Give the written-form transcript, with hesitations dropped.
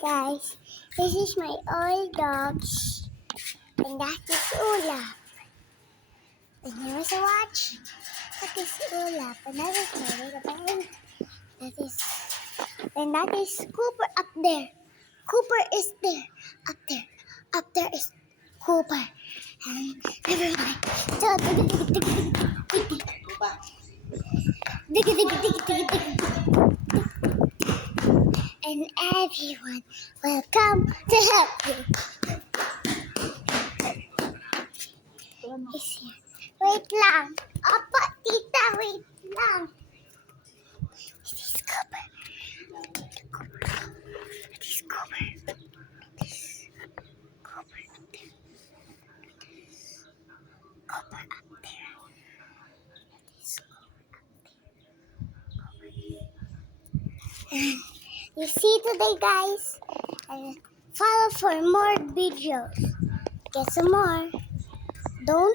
Guys, this is my old dogs. And that is Olaf. And here's a watch. That is Olaf. And that is my little friend. That is Cooper up there. Cooper is there. Up there. Up there is Cooper. And everyone. So, and everyone will come to help you. Is here. Wait lang. Opo, tita, wait lang. This is Cooper. This is Cooper. This is Cooper up there. Cooper up there. This is Cooper. You see today, guys? Follow for more videos. Get some more. Don't